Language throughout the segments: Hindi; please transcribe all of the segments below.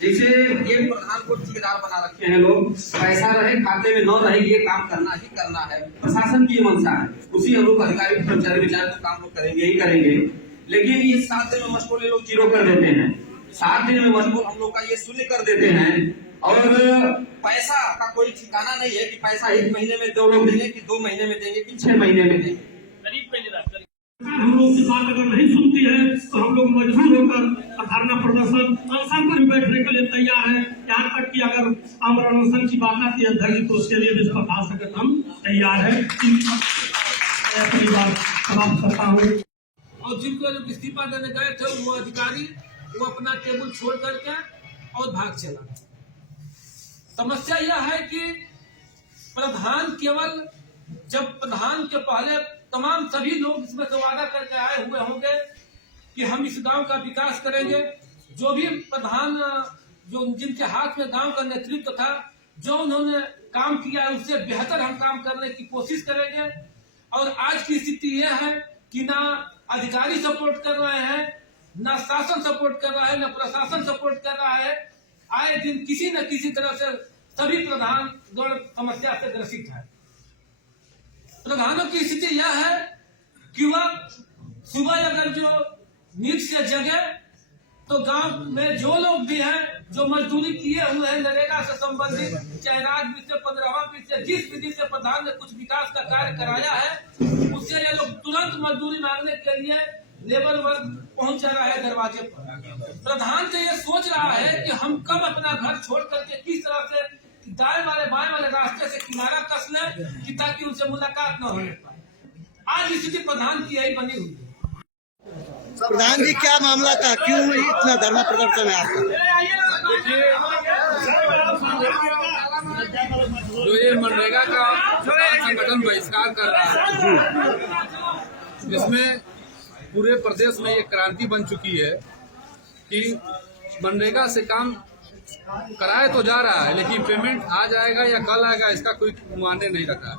जैसे ये प्रधान को ठेकेदार बना रखे हैं लोग, पैसा रहे खाते में न रहे, ये काम करना ही करना है, प्रशासन की मंशा है, उसी अनुरूप अधिकारी कर्मचारी विचार तो काम लोग करेंगे ही करेंगे। लेकिन ये 7 दिन में मशगूल ये लोग जीरो कर देते हैं, 7 दिन में मशगूल हम लोग का ये शून्य कर देते हैं। और पैसा का कोई ठिकाना नहीं है कि पैसा 1 महीने में 2 लोग देंगे कि 2 महीने में देंगे कि 6 महीने में देंगे। हम लोग की बात अगर नहीं सुनती है तो हम लोग मजबूर होकर धरना प्रदर्शन अनशन पर बैठने के लिए तैयार है। यहाँ तक कि अगर अमर अनशन की बात आती है अध्यक्ष, तो उसके लिए भी इस पर आ सके हम तैयार है। अपनी बात समाप्त करता हूँ। और जिनको लोग इस्तीफा देने गए थे वो अधिकारी वो अपना टेबल छोड़ करके और भाग चला। समस्या यह है कि प्रधान केवल जब प्रधान के पहले तमाम सभी लोग इसमें से वादा करके आए हुए होंगे कि हम इस गांव का विकास करेंगे, जो भी प्रधान जो जिनके हाथ में गांव का नेतृत्व था, जो उन्होंने काम किया है उससे बेहतर हम काम करने की कोशिश करेंगे। और आज की स्थिति यह है कि ना अधिकारी सपोर्ट कर रहे हैं, ना शासन सपोर्ट कर रहा है, ना प्रशासन सपोर्ट कर रहा है। आए दिन किसी न किसी तरह से सभी प्रधान गण समस्या से ग्रसित है। प्रधानों की स्थिति यह है कि वह सुबह अगर जो नींद से जगे तो गांव में जो लोग भी हैं जो मजदूरी किए हुए हैं नरेगा से संबंधित, चाहे राजनीति से 15वां पीढ़ी से जिस विधि से प्रधान ने कुछ विकास का कार्य कराया है, उससे ये लोग तुरंत मजदूरी मांगने के लिए लेबर वर्ग पहुंच रहा है दरवाजे पर। प्रधान से ये सोच रहा है कि हम कब अपना घर छोड़ करके किस तरह से दाएं वाले बाएं वाले रास्ते से किनारा कस ले कि ताकि उनसे मुलाकात न होने पाए। आज स्थिति प्रधान की यही बनी हुई है। प्रधान जी, क्या मामला था, क्यों इतना धरना प्रदर्शन है आपका? जो ये मनरेगा का संगठन बहिष्कार कर रहा है, जिसमें पूरे प्रदेश में ये क्रांति बन चुकी है कि मनरेगा से काम कराया तो जा रहा है, लेकिन पेमेंट आ जाएगा या कल आएगा इसका कोई मायने नहीं रखा है।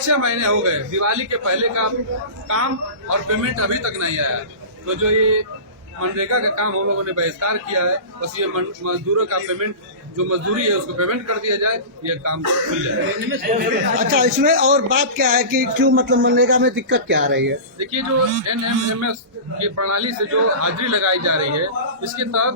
6 महीने हो गए दिवाली के पहले का काम और पेमेंट अभी तक नहीं आया। तो जो ये मनरेगा का काम हम लोगों ने बहिष्कार किया है, बस ये मजदूरों का पेमेंट जो मजदूरी है उसको पेमेंट कर दिया जाए, ये काम खुल जाए। अच्छा, इसमें और बात क्या है कि क्यों मतलब मनरेगा में दिक्कत क्या आ रही है? देखिए, जो NMMS की प्रणाली से जो हाजिरी लगाई जा रही है, इसके तहत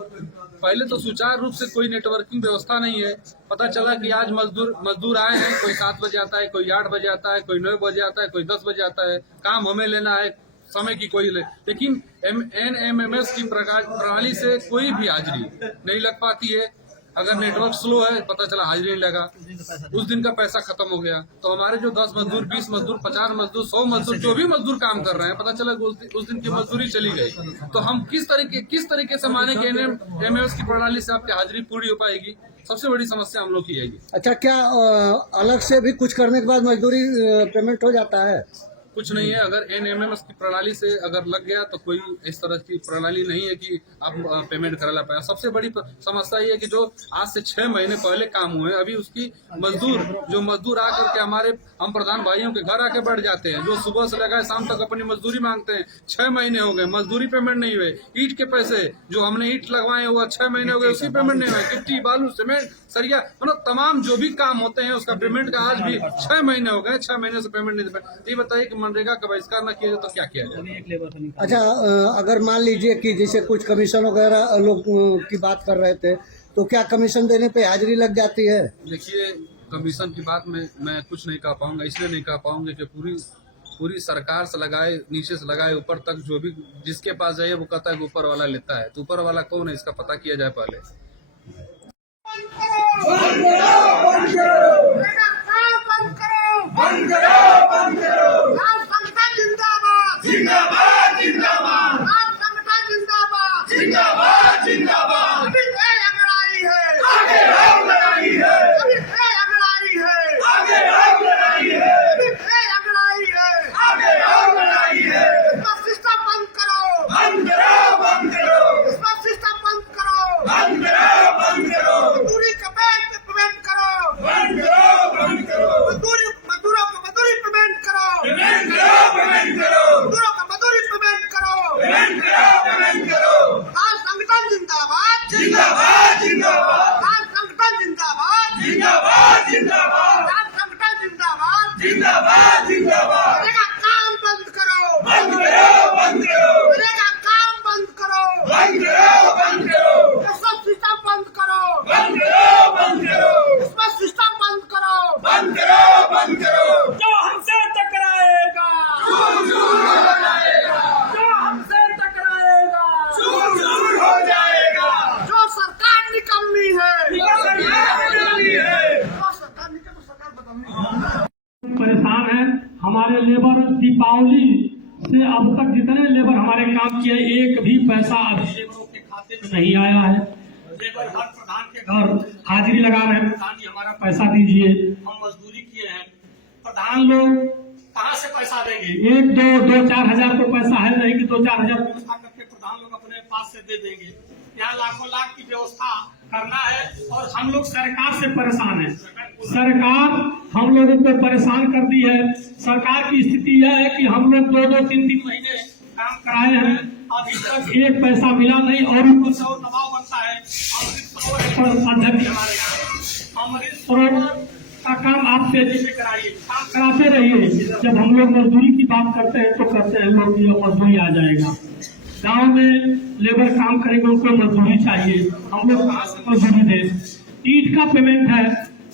पहले तो सुचारू रूप से कोई नेटवर्किंग व्यवस्था नहीं है। पता चला कि आज मजदूर आए हैं, कोई 7 बजे आता है, कोई 8 बजे आता है, कोई 9 बजे आता है, कोई 10 बजे आता है, काम हमें लेना है, समय की कोई लेकिन NMMS की प्रणाली से कोई भी हाजिरी नहीं लग पाती है। अगर नेटवर्क स्लो है, पता चला हाजिरी नहीं लगा, उस दिन का पैसा खत्म हो गया। तो हमारे जो 10 मजदूर, 20 मजदूर, 50 मजदूर, 100 मजदूर, जो भी मजदूर काम कर रहे हैं, पता चला उस दिन की मजदूरी चली गई। तो हम किस तरीके से माने कि NMMS की प्रणाली से आपकी हाजिरी पूरी हो पाएगी? सबसे बड़ी समस्या हम लोग की है। अच्छा, क्या अलग से भी कुछ करने के बाद मजदूरी पेमेंट हो जाता है? कुछ नहीं है। अगर NMMS की प्रणाली से अगर लग गया तो कोई इस तरह की प्रणाली नहीं है कि आप पेमेंट करा पाए। सबसे बड़ी समस्या ये है कि जो आज से 6 महीने पहले काम हुए, अभी उसकी मजदूर आकर के हमारे हम प्रधान भाइयों के घर आके बैठ जाते हैं, जो सुबह से लगाए शाम तक अपनी मजदूरी मांगते हैं। 6 महीने हो गए, मजदूरी पेमेंट नहीं हुए। ईंट के पैसे जो हमने ईंट लगवाए हुआ 6 महीने हो गए, उसकी पेमेंट नहीं हुए। गिट्टी, बालू, सीमेंट, सरिया, मतलब तमाम जो भी काम होते हैं उसका पेमेंट का आज भी 6 महीने हो गए, 6 महीने से पेमेंट नहीं दे पाए। ये बताइए कि मनरेगा का बहिष्कार न किया जाए तो क्या किया जाए? अच्छा, अगर मान लीजिए कि जैसे कुछ कमीशन वगैरह लोग की बात कर रहे थे, तो क्या कमीशन देने पे हाजिरी लग जाती है? देखिए, कमीशन की बात में मैं कुछ नहीं कह पाऊंगा, इसलिए नहीं कह पाऊंगा कि पूरी सरकार से लगाए, नीचे से लगाए ऊपर तक, जो भी जिसके पास जाइए वो कहता है कि ऊपर वाला लेता है। तो ऊपर वाला कौन है इसका पता किया जाए पहले। जिंदाबाद जिंदाबाद संगठन जिंदाबाद जिंदाबाद जिंदाबाद। अभी लड़ाई है, आगे हम लड़ाई है, अभी लड़ाई है, आगे हम लड़ाई है, अभी लड़ाई है, आगे हम लड़ाई है। इसका सिस्टम बंद करो, बंद करो, बंद करो, इसका सिस्टम बंद करो, बंद करो, बंद करो। पूरी कमेंट पेमेंट करो, हमारे लेबर दीपावली से अब तक जितने लेबर हमारे काम किए एक भी पैसा अभी लेबरों के खाते में नहीं आया है। लेबर हर प्रधान के घर हाजिरी लगा रहे हैं, प्रधान जी हमारा पैसा दीजिए, हम मजदूरी किए हैं। प्रधान लोग कहाँ से पैसा देंगे? 1-2-4 हजार को पैसा है नहीं कि 2-4 हजार व्यवस्था करके प्रधान लोग अपने पास से दे देंगे। यहाँ लाखों लाख की व्यवस्था करना है और हम लोग सरकार से परेशान है। सरकार हम लोगों को परेशान कर दी है। सरकार की स्थिति यह है कि हम लोग 2-3 महीने काम कराए हैं, अभी तक एक पैसा मिला नहीं और ऊपर से और दबाव बनता है। अध्यक्ष हमारे यहाँ अमृत सरोवर का काम आप तेजी से कराइए, काम कराते रहिए। जब हम लोग मजदूरी की बात करते हैं तो करते हैं लोग मजदूरी आ जाएगा। गांव में लेबर काम करेंगे, उनको मजदूरी चाहिए, हम लोग कहाँ से मजदूरी दें? ईंट का पेमेंट है,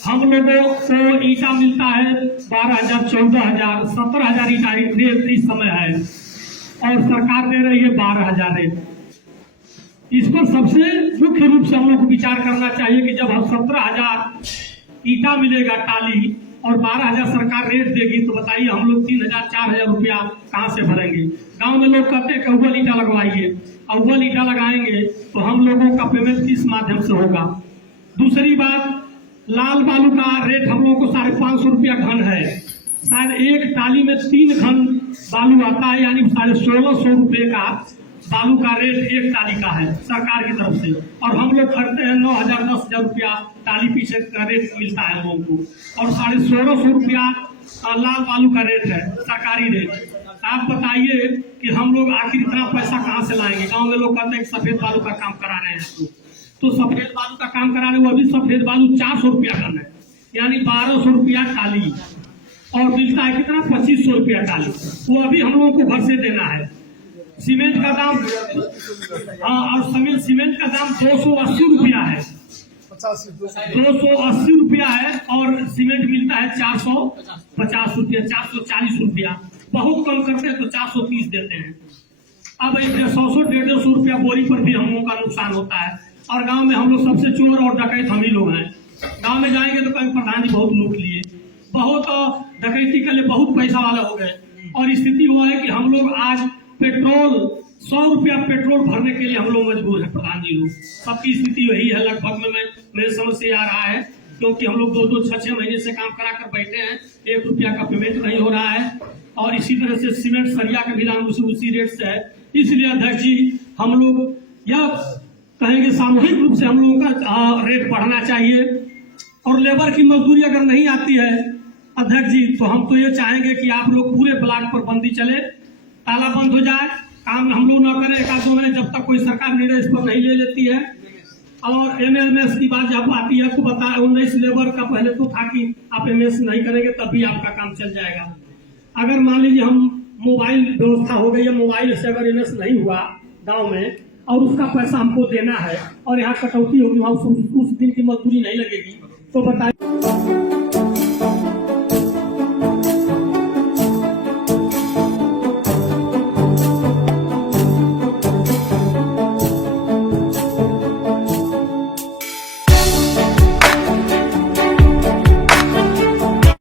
हम लोगों को ईटा मिलता है 12,000, 14,000, 17,000 ईटा रेट इस समय है और सरकार दे रही है 12,000 रेट। इस पर सबसे मुख्य रूप से हम लोग को विचार करना चाहिए कि जब हम 17,000 ईटा मिलेगा टाली और 12,000 सरकार रेट देगी तो बताइए हम लोग 3,000, 4,000 रुपया कहाँ से भरेंगे? गांव में लोग कहते हैं कि अव्वल ईटा लगवाइए, अव्वल ईटा लगाएंगे तो हम लोगों का पेमेंट किस माध्यम से होगा? दूसरी बात, लाल बालू का रेट हम लोगों को 550 रुपया घन है। शायद एक टाली में 3 घन बालू आता है, यानी 1,650 रुपये का बालू का रेट एक टाली का है सरकार की तरफ से, और हम लोग खरीदते हैं 9,000, 10,000 रुपया टाली पीछे का रेट मिलता है लोगों को, और 1,650 रुपया लाल बालू का रेट है सरकारी रेट। आप बताइए कि हम लोग आखिर इतना पैसा कहाँ से लाएंगे? गांव में लोग कहते हैं कि सफेद बालू का काम करा रहे हैं, तो सफेद बालू का काम करा रहे, वो अभी सफेद बालू 400 रुपया कम है, यानी 1,200 रुपया टाली, और मिलता है कितना? 2,500 रुपया टाली। वो अभी हम लोगों को घर से देना है। सीमेंट का दाम और सीमेंट का दाम 280 रुपया है, 280 रुपया है, और सीमेंट मिलता है 450 रुपया, 440 रुपया। बहुत कम करते हैं तो 430 देते हैं। अब 100-150 रुपया बोरी पर भी हम लोगों का नुकसान होता है। और गांव में हम लोग सबसे चोर और डकैत हम ही लोग हैं। गांव में जाएंगे तो कहीं प्रधान जी बहुत लूट लिए, बहुत डकैती के लिए बहुत पैसा वाले हो गए, और स्थिति हुआ है कि हम लोग आज पेट्रोल 100 रुपया पेट्रोल भरने के लिए हम लोग मजबूर है। प्रधान जी लोग सबकी स्थिति वही है लगभग में, मेरे समझ से आ रहा है, क्योंकि हम लोग 2-2, 6-6 महीने से काम करा कर बैठे हैं, 1 रुपया का पेमेंट नहीं हो रहा है, और इसी तरह से सीमेंट सरिया का भी दाम उसी रेट से है। इसलिए अध्यक्ष जी हम लोग यह कहेंगे सामूहिक रूप से हम लोगों का रेट बढ़ना चाहिए, और लेबर की मजदूरी अगर नहीं आती है अध्यक्ष जी तो हम तो ये चाहेंगे कि आप लोग पूरे ब्लॉक पर बंदी चले, ताला बंद हो जाए, काम हम लोग न करें 1-2 महीने, जब तक कोई सरकार निर्णय इस पर नहीं ले लेती है। और एमएस की बात जब आती है तो बताया 19 लेबर का पहले तो था कि आप एमएस नहीं करेंगे तभी आपका काम चल जाएगा। अगर मान लीजिए हम मोबाइल व्यवस्था हो गई है, मोबाइल से अगर एमएस नहीं हुआ गाँव में और उसका पैसा हमको देना है और यहाँ कटौती होगी, वहाँ उस दिन की मजदूरी नहीं लगेगी, तो बताइए।